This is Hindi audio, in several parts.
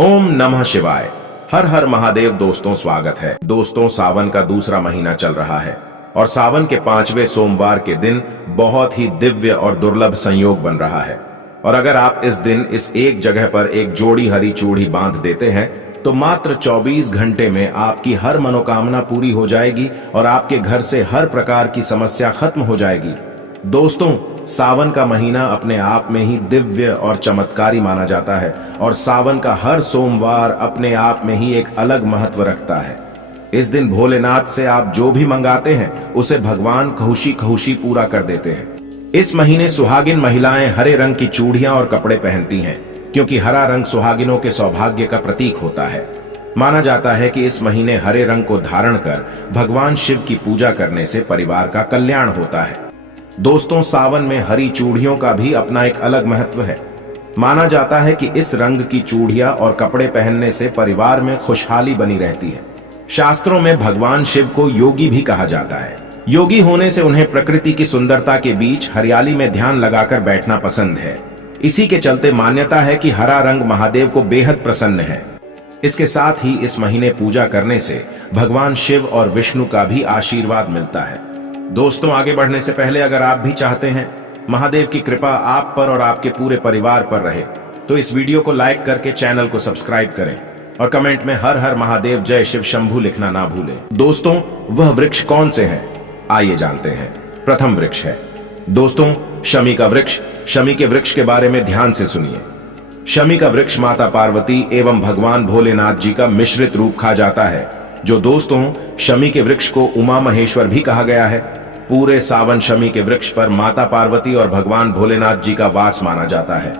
ओम नमः शिवाय। हर हर महादेव। दोस्तों स्वागत है। दोस्तों सावन का दूसरा महीना चल रहा है और सावन के 5वें सोमवार के दिन बहुत ही दिव्य और दुर्लभ संयोग बन रहा है। और अगर आप इस दिन इस एक जगह पर एक जोड़ी हरी चूड़ी बांध देते हैं तो मात्र 24 घंटे में आपकी हर मनोकामना पूरी हो जाएगी और आपके घर से हर प्रकार की समस्या खत्म हो जाएगी। दोस्तों सावन का महीना अपने आप में ही दिव्य और चमत्कारी माना जाता है और सावन का हर सोमवार अपने आप में ही एक अलग महत्व रखता है। इस दिन भोलेनाथ से आप जो भी मंगाते हैं उसे भगवान खुशी खुशी पूरा कर देते हैं। इस महीने सुहागिन महिलाएं हरे रंग की चूड़ियां और कपड़े पहनती हैं क्योंकि हरा रंग सुहागिनों के सौभाग्य का प्रतीक होता है। माना जाता है कि इस महीने हरे रंग को धारण कर भगवान शिव की पूजा करने से परिवार का कल्याण होता है। दोस्तों सावन में हरी चूड़ियों का भी अपना एक अलग महत्व है। माना जाता है कि इस रंग की चूड़ियां और कपड़े पहनने से परिवार में खुशहाली बनी रहती है। शास्त्रों में भगवान शिव को योगी भी कहा जाता है। योगी होने से उन्हें प्रकृति की सुंदरता के बीच हरियाली में ध्यान लगाकर बैठना पसंद है। इसी के चलते मान्यता है कि हरा रंग महादेव को बेहद प्रसन्न है। इसके साथ ही इस महीने पूजा करने से भगवान शिव और विष्णु का भी आशीर्वाद मिलता है। दोस्तों आगे बढ़ने से पहले अगर आप भी चाहते हैं महादेव की कृपा आप पर और आपके पूरे परिवार पर रहे तो इस वीडियो को लाइक करके चैनल को सब्सक्राइब करें और कमेंट में हर हर महादेव जय शिव शंभू लिखना ना भूलें। दोस्तों वह वृक्ष कौन से हैं आइए जानते हैं। प्रथम वृक्ष है दोस्तों शमी का वृक्ष। शमी के वृक्ष के बारे में ध्यान से सुनिए। शमी का वृक्ष माता पार्वती एवं भगवान भोलेनाथ जी का मिश्रित रूप कहा जाता है। जो दोस्तों शमी के वृक्ष को उमा महेश्वर भी कहा गया है। पूरे सावन शमी के वृक्ष पर माता पार्वती और भगवान भोलेनाथ जी का वास माना जाता है।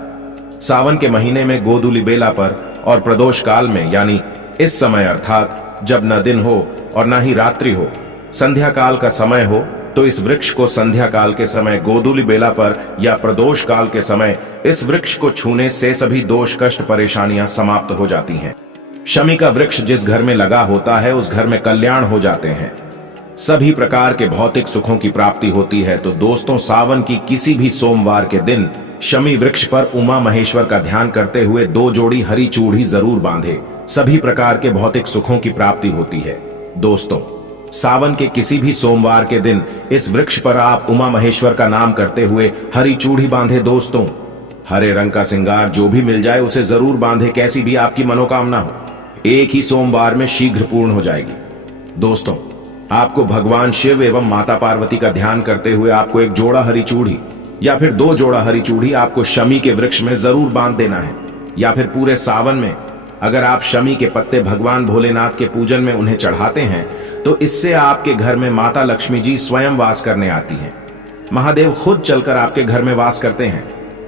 सावन के महीने में गोधूली बेला पर और प्रदोष काल में यानी इस समय अर्थात जब न दिन हो और न ही रात्रि हो, संध्या काल का समय हो, तो इस वृक्ष को संध्या काल के समय गोधूली बेला पर या प्रदोष काल के समय इस वृक्ष को छूने से सभी दोष कष्ट परेशानियां समाप्त हो जाती हैं। शमी का वृक्ष जिस घर में लगा होता है उस घर में कल्याण हो जाते हैं। सभी प्रकार के भौतिक सुखों की प्राप्ति होती है। तो दोस्तों सावन की किसी भी सोमवार के दिन शमी वृक्ष पर उमा महेश्वर का ध्यान करते हुए 2 जोड़ी हरी चूड़ी जरूर बांधे। सभी प्रकार के भौतिक सुखों की प्राप्ति होती है। दोस्तों सावन के किसी भी सोमवार के दिन इस वृक्ष पर आप उमा महेश्वर का नाम करते हुए हरी चूड़ी बांधे। दोस्तों हरे रंग का श्रृंगार जो भी मिल जाए उसे जरूर बांधे। कैसी भी आपकी मनोकामना हो एक ही सोमवार में शीघ्र पूर्ण हो जाएगी। दोस्तों आपको भगवान शिव एवं माता पार्वती का ध्यान करते हुए आपको एक जोड़ा हरी चूड़ी या फिर 2 जोड़ा हरी चूड़ी आपको शमी के वृक्ष में जरूर बांध देना है। या फिर पूरे सावन में अगर आप शमी के पत्ते भगवान भोलेनाथ के पूजन में उन्हें चढ़ाते हैं तो इससे आपके घर में माता लक्ष्मी जी स्वयं वास करने आती हैं। महादेव खुद चलकर आपके घर में वास करते हैं।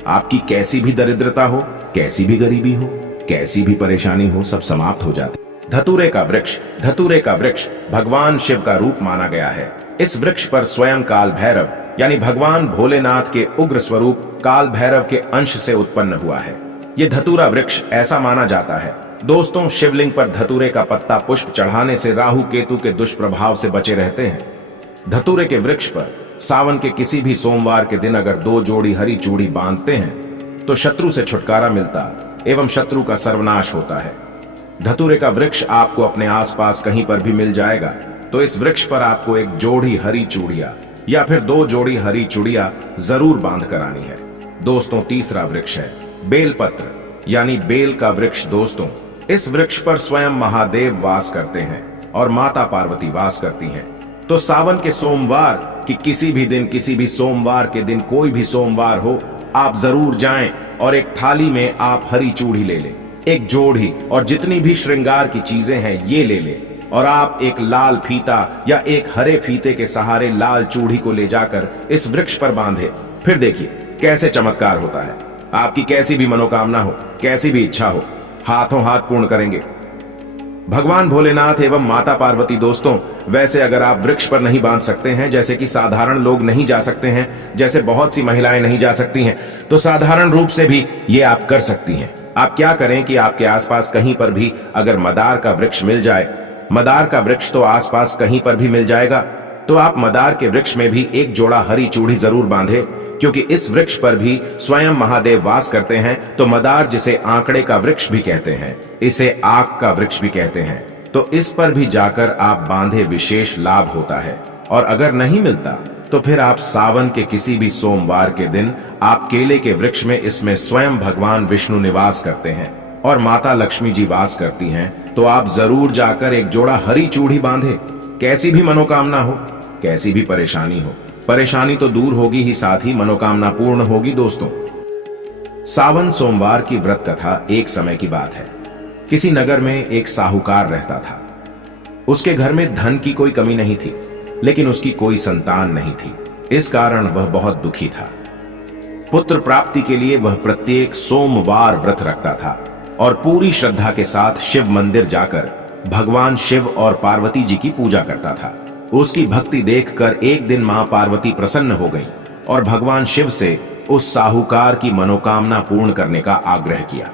आपकी कैसी भी दरिद्रता हो, कैसी भी गरीबी हो, कैसी भी परेशानी हो, सब समाप्त हो जाती। धतूरे का वृक्ष। धतूरे का वृक्ष भगवान शिव का रूप माना गया है। इस वृक्ष पर स्वयं काल भैरव यानी भगवान भोलेनाथ के उग्र स्वरूप काल भैरव के अंश से उत्पन्न हुआ है। ये धतूरा वृक्ष ऐसा माना जाता है दोस्तों शिवलिंग पर धतूरे का पत्ता पुष्प चढ़ाने से राहु केतु के दुष्प्रभाव से बचे रहते हैं। धतूरे के वृक्ष पर सावन के किसी भी सोमवार के दिन अगर 2 जोड़ी हरी चूड़ी बांधते हैं तो शत्रु से छुटकारा मिलता एवं शत्रु का सर्वनाश होता है। धतूरे का वृक्ष आपको अपने आसपास कहीं पर भी मिल जाएगा तो इस वृक्ष पर आपको एक जोड़ी हरी चूड़िया या फिर 2 जोड़ी हरी चूड़िया जरूर बांध कर आनी है। दोस्तों तीसरा वृक्ष है बेलपत्र यानी बेल का वृक्ष। दोस्तों इस वृक्ष पर स्वयं महादेव वास करते हैं और माता पार्वती वास करती हैं। तो सावन के सोमवार की किसी भी दिन, किसी भी सोमवार के दिन, कोई भी सोमवार हो, आप जरूर जाएं और एक थाली में आप हरी चूड़ी ले लें, एक जोड़ी और जितनी भी श्रृंगार की चीजें हैं ये ले ले और आप एक लाल फीता या एक हरे फीते के सहारे लाल चूड़ी को ले जाकर इस वृक्ष पर बांधे। फिर देखिए कैसे चमत्कार होता है। आपकी कैसी भी मनोकामना हो, कैसी भी इच्छा हो, हाथों हाथ पूर्ण करेंगे भगवान भोलेनाथ एवं माता पार्वती। दोस्तों वैसे अगर आप वृक्ष पर नहीं बांध सकते हैं, जैसे कि साधारण लोग नहीं जा सकते हैं, जैसे बहुत सी महिलाएं नहीं जा सकती हैं, तो साधारण रूप से भी ये आप कर सकती हैं। आप क्या करें कि आपके आसपास कहीं पर भी अगर मदार का वृक्ष मिल जाए, मदार का वृक्ष तो आसपास कहीं पर भी मिल जाएगा, तो आप मदार के वृक्ष में भी एक जोड़ा हरी चूड़ी जरूर बांधे क्योंकि इस वृक्ष पर भी स्वयं महादेव वास करते हैं। तो मदार जिसे आंकड़े का वृक्ष भी कहते हैं, इसे आग का वृक्ष भी कहते हैं। तो इस पर भी जाकर आप बांधे विशेष लाभ होता है। और अगर नहीं मिलता तो फिर आप सावन के किसी भी सोमवार के दिन आप केले के वृक्ष में, इसमें स्वयं भगवान विष्णु निवास करते हैं और माता लक्ष्मी जी वास करती हैं, तो आप जरूर जाकर एक जोड़ा हरी चूड़ी बांधे। कैसी भी मनोकामना हो, कैसी भी परेशानी हो, परेशानी तो दूर होगी ही, साथ ही मनोकामना पूर्ण होगी। दोस्तों, सावन सोमवार की व्रत कथा एक समय की बात है। किसी नगर में एक साहूकार रहता था। उसके घर में धन की कोई कमी नहीं थी, लेकिन उसकी कोई संतान नहीं थी। इस कारण वह बहुत दुखी था। पुत्र प्राप्ति के लिए वह प्रत्येक सोमवार व्रत रखता था और पूरी श्रद्धा के साथ शिव मंदिर जाकर भगवान शिव और पार्वती जी की पूजा करता था। उसकी भक्ति देखकर एक दिन मां पार्वती प्रसन्न हो गई और भगवान शिव से उस साहूकार की मनोकामना पूर्ण करने का आग्रह किया।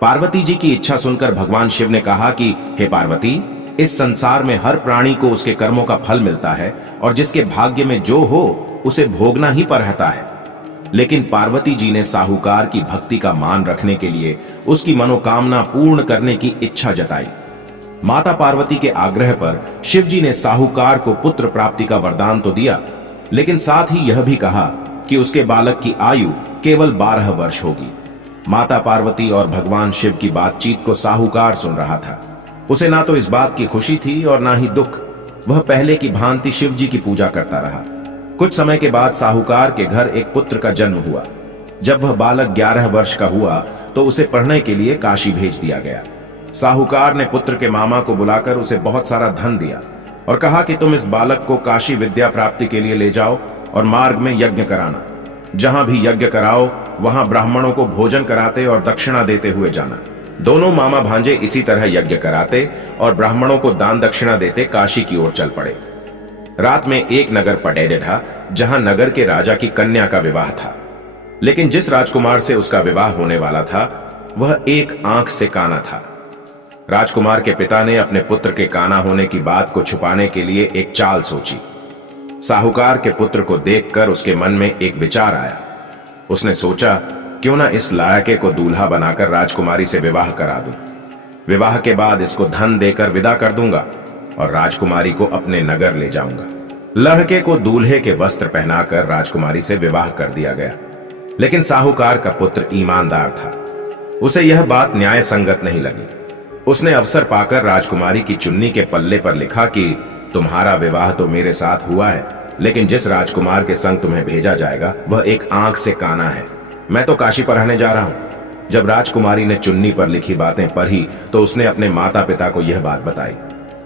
पार्वती जी की इच्छा सुनकर भगवान शिव ने कहा कि हे पार्वती, इस संसार में हर प्राणी को उसके कर्मों का फल मिलता है और जिसके भाग्य में जो हो उसे भोगना ही पर रहता है। लेकिन पार्वती जी ने साहूकार की भक्ति का मान रखने के लिए उसकी मनोकामना पूर्ण करने की इच्छा जताई। माता पार्वती के आग्रह पर शिव जी ने साहूकार को पुत्र प्राप्ति का वरदान तो दिया, लेकिन साथ ही यह भी कहा कि उसके बालक की आयु केवल 12 वर्ष होगी। माता पार्वती और भगवान शिव की बातचीत को साहूकार सुन रहा था। उसे ना तो इस बात की खुशी थी और ना ही दुख। वह पहले की भांति शिव जी की पूजा करता रहा। कुछ समय के बाद साहूकार के घर एक पुत्र का जन्म हुआ। जब वह बालक 11 वर्ष का हुआ तो उसे पढ़ने के लिए काशी भेज दिया गया। साहूकार ने पुत्र के मामा को बुलाकर उसे बहुत सारा धन दिया और कहा कि तुम इस बालक को काशी विद्या प्राप्ति के लिए ले जाओ और मार्ग में यज्ञ कराना। जहां भी यज्ञ कराओ वहां ब्राह्मणों को भोजन कराते और दक्षिणा देते हुए जाना। दोनों मामा भांजे इसी तरह यज्ञ कराते और ब्राह्मणों को दान दक्षिणा देते काशी की ओर चल पड़े। रात में एक नगर पटेढ़ा, जहां नगर के राजा की कन्या का विवाह था। लेकिन जिस राजकुमार से उसका विवाह होने वाला था वह एक आंख से काना था। राजकुमार के पिता ने अपने पुत्र के काना होने की बात को छुपाने के लिए एक चाल सोची। साहूकार के पुत्र को देखकर उसके मन में एक विचार आया। उसने सोचा, क्यों ना इस लायके को दूल्हा बनाकर राजकुमारी से विवाह करा दूं। विवाह के बाद इसको धन देकर विदा कर दूंगा और राजकुमारी को अपने नगर ले जाऊंगा। लड़के को दूल्हे के वस्त्र पहनाकर राजकुमारी से विवाह कर दिया गया। लेकिन साहूकार का पुत्र ईमानदार था। उसे यह बात न्याय संगत नहीं लगी। उसने अवसर पाकर राजकुमारी की चुन्नी के पल्ले पर लिखा कि तुम्हारा विवाह तो मेरे साथ हुआ है, लेकिन जिस राजकुमार के संग तुम्हें भेजा जाएगा वह एक आंख से काना है। मैं तो काशी पर रहने जा रहा हूं। जब राजकुमारी ने चुन्नी पर लिखी बातें पढ़ी तो उसने अपने माता पिता को यह बात बताई।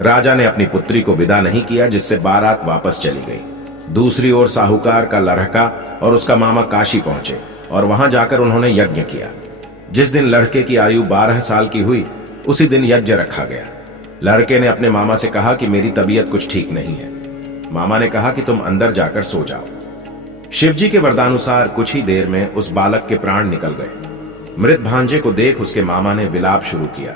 राजा ने अपनी पुत्री को विदा नहीं किया, जिससे बारात वापस चली गई। दूसरी ओर साहूकार का लड़का और उसका मामा काशी पहुंचे और वहां जाकर उन्होंने यज्ञ किया। जिस दिन लड़के की आयु 12 साल की हुई उसी दिन यज्ञ रखा गया। लड़के ने अपने मामा से कहा कि मेरी तबीयत कुछ ठीक नहीं है। मामा ने कहा कि तुम अंदर जाकर सो जाओ। शिवजी के वरदानुसार कुछ ही देर में उस बालक के प्राण निकल गए। मृत भांजे को देख उसके मामा ने विलाप शुरू किया।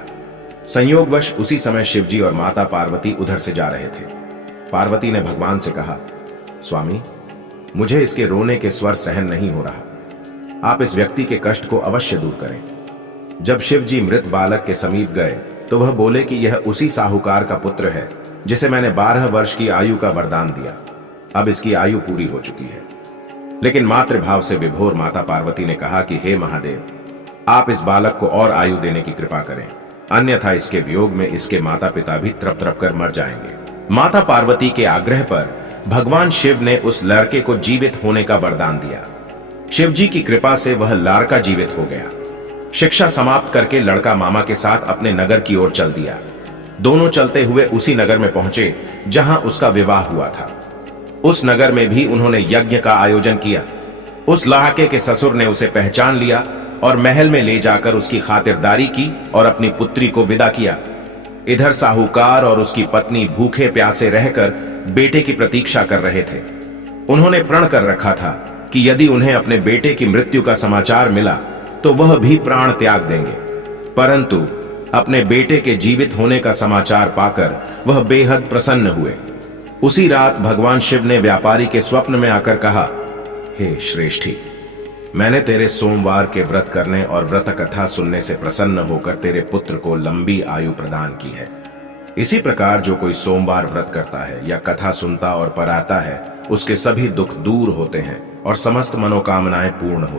संयोगवश उसी समय शिवजी और माता पार्वती उधर से जा रहे थे। पार्वती ने भगवान से कहा, स्वामी, मुझे इसके रोने के स्वर सहन नहीं हो रहा। आप इस व्यक्ति के कष्ट को अवश्य दूर करें। जब शिवजी मृत बालक के समीप गए तो वह बोले कि यह उसी साहूकार का पुत्र है जिसे मैंने 12 वर्ष की आयु का वरदान दिया। अब इसकी आयु पूरी हो चुकी है। लेकिन मातृभाव से विभोर माता पार्वती ने कहा कि हे महादेव, आप इस बालक को और आयु देने की कृपा करें, अन्यथा इसके वियोग में इसके माता पिता भी तड़प तड़प कर मर जाएंगे। माता पार्वती के आग्रह पर भगवान शिव ने उस लड़के को जीवित होने का वरदान दिया। शिवजी की कृपा से वह लड़का जीवित हो गया। शिक्षा समाप्त करके लड़का मामा के साथ अपने नगर की ओर चल दिया। दोनों चलते हुए उसी नगर में पहुंचे जहां उसका विवाह हुआ था। उस नगर में भी उन्होंने यज्ञ का आयोजन किया। उस लड़के के ससुर ने उसे पहचान लिया और महल में ले जाकर उसकी खातिरदारी की और अपनी पुत्री को विदा किया। इधर साहूकार और उसकी पत्नी भूखे प्यासे रहकर बेटे की प्रतीक्षा कर रहे थे। उन्होंने प्रण कर रखा था कि यदि उन्हें अपने बेटे की मृत्यु का समाचार मिला तो वह भी प्राण त्याग देंगे, परंतु अपने बेटे के जीवित होने का समाचार पाकर वह बेहद प्रसन्न हुए। उसी रात भगवान शिव ने व्यापारी के स्वप्न में आकर कहा, हे श्रेष्ठी, मैंने तेरे सोमवार के व्रत करने और व्रत कथा सुनने से प्रसन्न होकर तेरे पुत्र को लंबी आयु प्रदान की है। इसी प्रकार जो कोई सोमवार व्रत करता है या कथा सुनता और पराता है, उसके सभी दुख दूर होते हैं और समस्त मनोकामनाएं पूर्ण होती हैं।